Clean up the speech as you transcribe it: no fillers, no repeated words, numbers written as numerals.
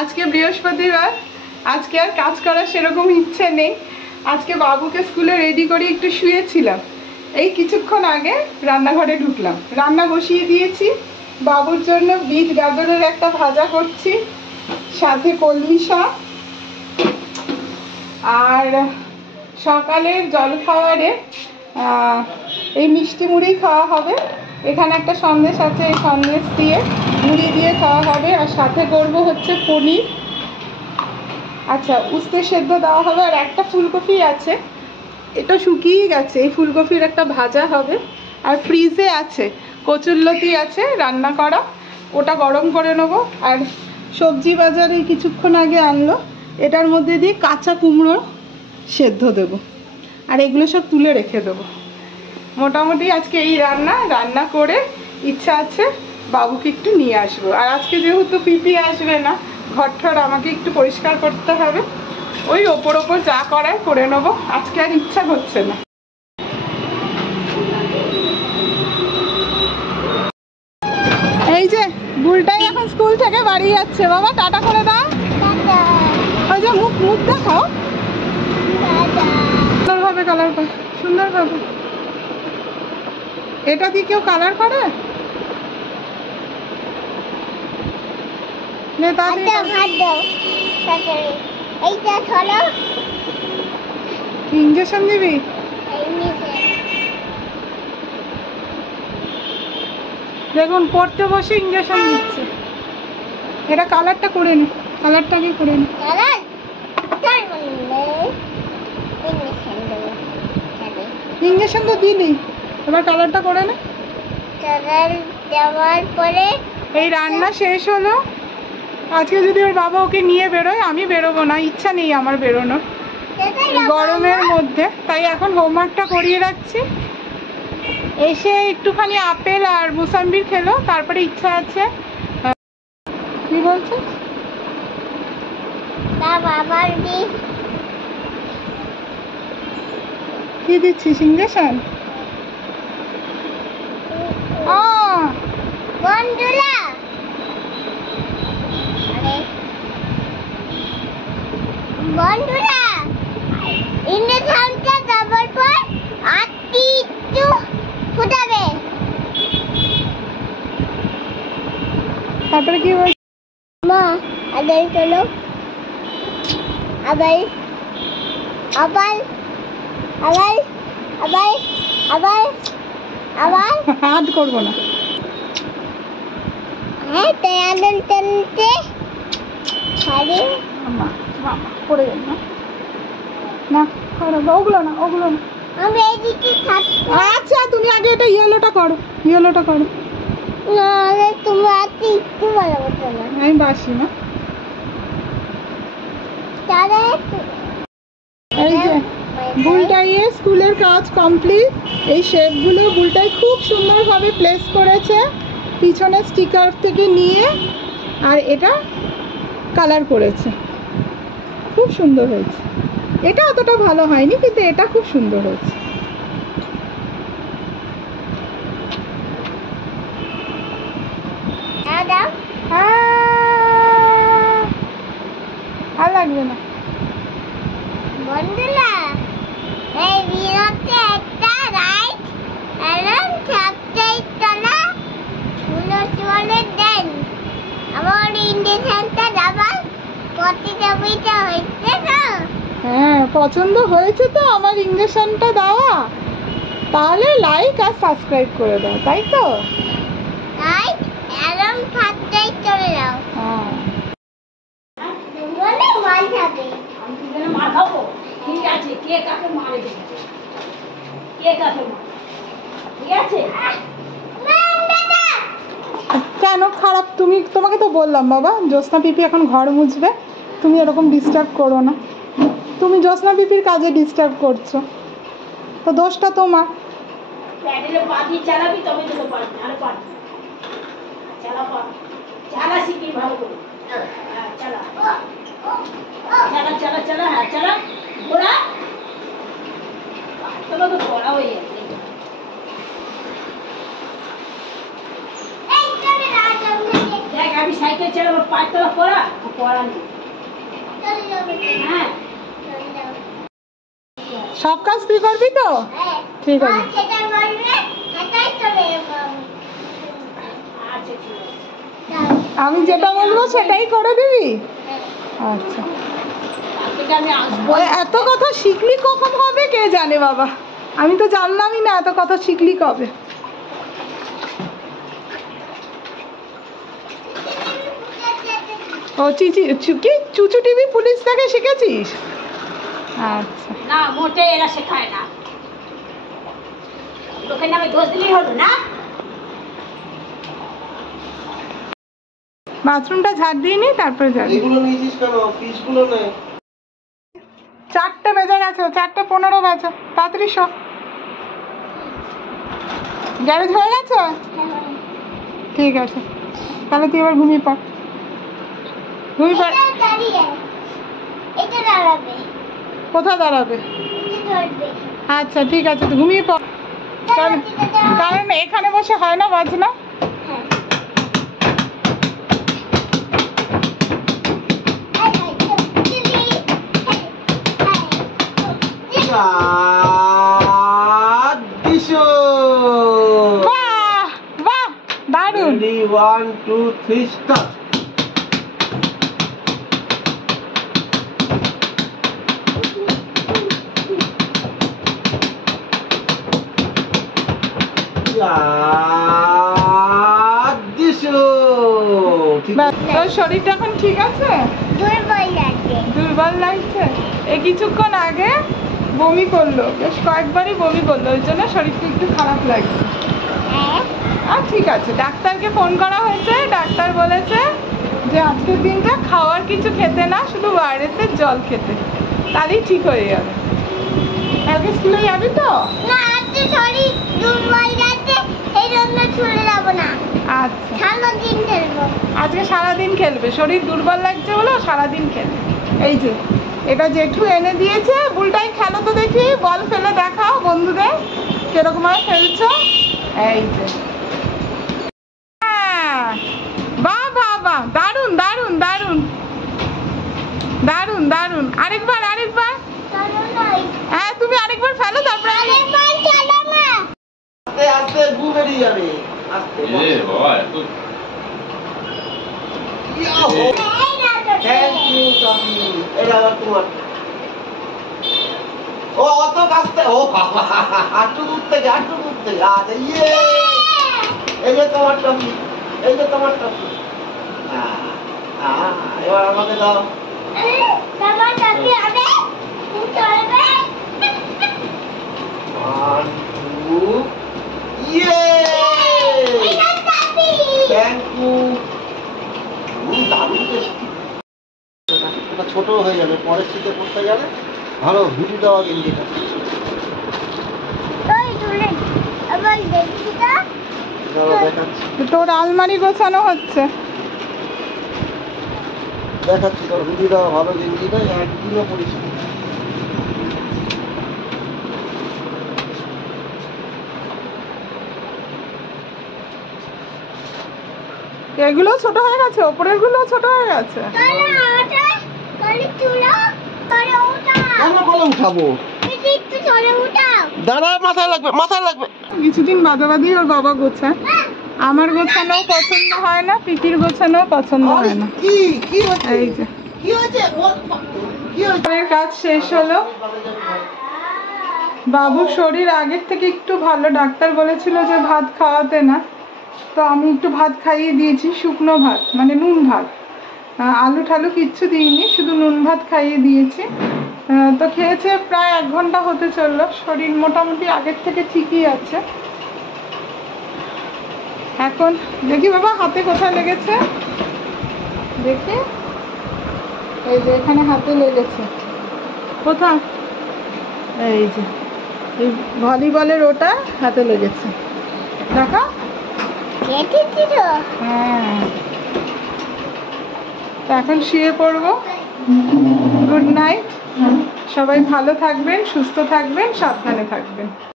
আজকে বৃহস্পতিবার, আজকে আর কাজ করার সেরকম ইচ্ছে নেই। আজকে বাবুকে স্কুলে রেডি করে একটু শুয়েছিলাম, এই কিছুক্ষণ আগে রান্নাঘরে ঢুকলাম। রান্না বসিয়ে দিয়েছি, বাবুর জন্য বিট গাজরের একটা ভাজা করছি, সাথে কলমি শাক। আর সকালের জলখাবারে এই মিষ্টি মুড়ি খাওয়া হবে। এখানে একটা সন্দেশ আছে, এই সন্দেশ দিয়ে মুড়ি দিয়ে খাওয়া হবে। আর সাথে করব হচ্ছে পনির, আচ্ছা উস্তে সেদ্ধ দেওয়া হবে। আর একটা ফুলকপি আছে, এটা শুকিয়ে গেছে, এই ফুলকপির একটা ভাজা হবে। আর ফ্রিজে আছে কচুরলতি আছে রান্না করা, ওটা গরম করে নেবো। আর সবজি বাজারে কিছুক্ষণ আগে আনলো, এটার মধ্যে দিয়ে কাঁচা কুমড়ো সেদ্ধ দেবো। আর এগুলো সব তুলে রেখে দেবো। মোটামুটি আজকে এই রান্না করে ইচ্ছা আছে বাবুকে একটু নিয়ে আসবো। আর আজকে যেহেতু পিপি আসবে না, ঘরঠর আমাকে একটু পরিষ্কার করতে হবে। ওই ওপর যা করায় করে নেবো, আজকে আর ইচ্ছা হচ্ছে না। এই যে বুলটাই এখন স্কুল থেকে বাড়ি যাচ্ছে। বাবা টাটা করে দাও। ওই যে মুখ দেখাও, সুন্দরভাবে কালার কর, সুন্দরভাবে। এটা দিয়ে কেউ কালার করে? ইঞ্জেকশন দিবি? দেখুন পড়তে বসে ইঞ্জেকশন দিচ্ছে। এটা কালারটা করে নে, কালারটা কি করে নে। ইঞ্জেকশন তো দিলি, এবার কালারটা করে নে। কালার দেওয়ার পরে এই রান্না শেষ হলো। আজকে যদি ওর বাবা ওকে নিয়ে বেরোয়, আমি বেরোবো না, ইচ্ছা নেই আমার বেরোনোর গরমের মধ্যে। তাই এখন হোমওয়ার্কটা করিয়ে রাখছি। এসে একটুখানি আপেল আর মুসাম্বির খেলো, তারপরে ইচ্ছা আছে। কি বলছো? কি দিচ্ছিস ইঞ্জেকশন? বন্ধুরা ইঞ্জেকশনটা দেওয়ার পর আটটি একটু ফুটাবে। তারপরে কি বলছে মা? আবার চলো, আবার আবার আবার আবার আবার আবার হাত করবো না। হ্যাঁ তেয়ালেন তেলতে ছাড়ে পড়ে যাবে না, না ওগুলো না, ওগুলো না। আমি এইদিকে আচ্ছা তুমি আগে এটা ইয়েলোটা করো, ইয়েলোটা করো। না তুমি আজকে একটু ভালো করছো না। আমি বাসি না। তাহলে এই যে বুলটাইয়ে স্কুলের কাজ কমপ্লিট। এই শেপগুলো বুলটাই খুব সুন্দরভাবে প্লেস করেছে, পিছনে স্টিকার থেকে নিয়ে। আর এটা কালার করেছে, খুব সুন্দর হয়েছে। এটা অতটা ভালো হয়নি, কিন্তু এটা খুব সুন্দর হয়েছে। আর লাগবে না। বন্ধুরা এই ভিডিওতে একটা রাইট এরম সাবস্ক্রাইব করা চলে দেন। আমার ইন্ডিকেশনটা দাবাই প্রতিযোগিতা হচ্ছে না। হ্যাঁ পছন্দ হয়েছে তো আমার ইঞ্জেকশনটা দেওয়া, তাহলে লাইক আর সাবস্ক্রাইব করে দাও, তাই তো? রাইট এরম সাবস্ক্রাইব করে দাও। হ্যাঁ বলে মাল খাবে। মার খাবো, ঠিক আছে। কে কাকে মারে, কে কাকে মারে, ঠিক আছে? কেন খারাপ? তোমাকে তো বললাম বাবা, জ্যোৎস্না পিপি এখন ঘর মুছবে, তুমি এরকম ডিস্টার্ব করো না। তুমি জ্যোৎস্না পিপির কাজে ডিস্টার্ব করছো, তো দোষটা তোমার। প্যাডেলে পা দিয়ে চালাবি তবে তো পারবি, আর পারবি চালা শিখি ভালো করে। হ্যাঁ চালা চালা চালা চালা, হ্যাঁ চালা ঘোড়া। তোমার তো ঘোড়া হয়ে যাচ্ছে। দেখ আমি সাইকেল সাইকেল ছেড়ে আমার পায়ের তলা পড়া পড়া নেই। চলে যাবে হ্যাঁ চলে যাবে সব কাজ তুই করবি তো? হ্যাঁ ঠিক আছে। মা সেটা বলবে সেটাই চলে যাবো আমি আচ্ছা ঠিক আছে। যাও। আমি যেটা বলবো সেটাই করে দিবি? হ্যাঁ। আচ্ছা। কাল থেকে আমি আসবো। ওই এত কথা শিখলি কখন হবে কে জানে বাবা, আমি তো জানলামই না এত কথা শিখলি কবে। ও কি চুচু টিভি পুলিশ থেকে শিখেছিস? আচ্ছা। না মোটে এরা শেখায় না, লোকের নামে দোষ দিলেই হলো না। বাথরুমটা ঝাড় দিয়ে নি তারপরে যাবি। এগুলো নিয়েছিস কেন? ফিশগুলো নে। 4টে বেজে গেছে, 4:15 বাজে, তাড়াতাড়ি সব। গ্যারেজ হয়ে গেছে? ঠিক আছে, তাহলে তুই এবার ঘুমিয়ে পড়। ঘুমিয়ে পড়। এটা দাঁড়িয়ে এটা দাঁড়াবে কোথায় দাঁড়াবে? এটা ধরবে আচ্ছা ঠিক আছে, তুই ঘুমিয়ে পড়। কারণ কারণ এখানে বসে হয় না বাজনা। হ্যাঁ হাই হাই চিলি হাই হাই দিশো। বাহ বাহ, দারুণ। Ready 1 2 3 start. দিশো। ঠিক ব্যাস, তোর শরীরটা এখন ঠিক আছে? দুর্বল লাগে দুর্বল লাগছে? এই কিছুক্ষণ আগে বমি করলো, বেশ কয়েকবারই বমি করলো, ওই জন্য শরীরটা একটু খারাপ লাগছে। হ্যাঁ আর ঠিক আছে, ডাক্তারকে ফোন করা হয়েছে, ডাক্তার বলেছে যে আজকের দিনটা খাওয়ার কিছু খেতে না, শুধু ওআরএসের জল খেতে, তাহলেই ঠিক হয়ে যাবে। কালকে স্কুলে যাবি তো? না আজকে শরীর দুর্বল যাচ্ছে এই জন্য ছুটে যাবো না আচ্ছা, সারাদিন খেলবো আজকে সারাদিন খেলবে, শরীর দুর্বল লাগছে বলে ও সারাদিন খেলবে। এই যে এটা জেঠু এনে দিয়েছে, বুলটাই খেলো তো দেখি, বল ফেলে দেখাও বন্ধুদের কিরকম ভাবে খেলছো। এই যে হ্যাঁ, বাহ বাহ বাহ, দারুণ দারুণ দারুণ দারুণ দারুণ। আরেকবার আরেকবার। চলো নাই হ্যাঁ তুমি আরেকবার ফেলো, তারপরে আরেকবার চলো না আস্তে আস্তে ঘুম বেরিয়ে যাবে। আস্তে। বাবা এত ইয়াহু। এই না তো থ্যাংক ইউ টমি। এটা আবার তোমার। ও অত কাছতে, ও বাবা আটটু দূর থেকে আটটু দূর থেকে। আচ্ছা ইয়ে, এই যে তোমার টমি, এই যে তোমার টমি। এবার আমাকে দাও। তোমার চাবি হবে তুমি চলবে 1 2 ইয়ে। এটা চাবি থ্যাংক ইউ। দারুণ টেস্টি। এটা ছোট হয়ে যাবে, পরের শীতে পড়তে গেলে ভালো ভিড়ি দেওয়া গেঞ্জিটা। ওই তুলে আবার দেখি তো দাঁড়াও দেখাচ্ছি, তোর আলমারি গোছানো হচ্ছে। দেখাচ্ছি তোর ভিড়ি দেওয়া ভালো গেঞ্জিটা, একদিনও পরিস না। এগুলো ছোট হয়ে গেছে, ওপরের গুলো ছোট হয়ে গেছে। চলো ওটা চলে তুলো চলে ওটা আমরা বলে উঠাবো। তুমি একটু চলে উঠাও দাঁড়া, মাথায় লাগবে, মাথায় লাগবে। কিছুদিন বাদে বাদেই ওর বাবা গোছায়। আমার গোছানো পছন্দ হয় না, পিপির গোছানো পছন্দ হয় না। কি কি হচ্ছে? এই যে কি হয়েছে? কি হয়েছে? ঘরের কাজ শেষ হলো। বাবুর শরীর আগের থেকে একটু ভালো, ডাক্তার বলেছিল যে ভাত খাওয়াতে না, তো আমি একটু ভাত খাইয়ে দিয়েছি, শুকনো ভাত মানে নুন ভাত, আলু ঠালু কিচ্ছু দিইনি, শুধু নুন ভাত খাইয়ে দিয়েছি। তো খেয়েছে, প্রায় 1 ঘন্টা হতে চললো, শরীর মোটামুটি আগের থেকে ঠিকই আছে। এখন দেখি বাবা হাতে কোথায় লেগেছে, দেখি এই যে এখানে হাতে লেগেছে। কোথায়? এই যে এই ভলিবলের ওটা হাতে লেগেছে, দেখা। কেটেছি তো হ্যাঁ, তো এখন শুয়ে পড়বো। গুড নাইট, সবাই ভালো থাকবেন, সুস্থ থাকবেন, সাবধানে থাকবেন।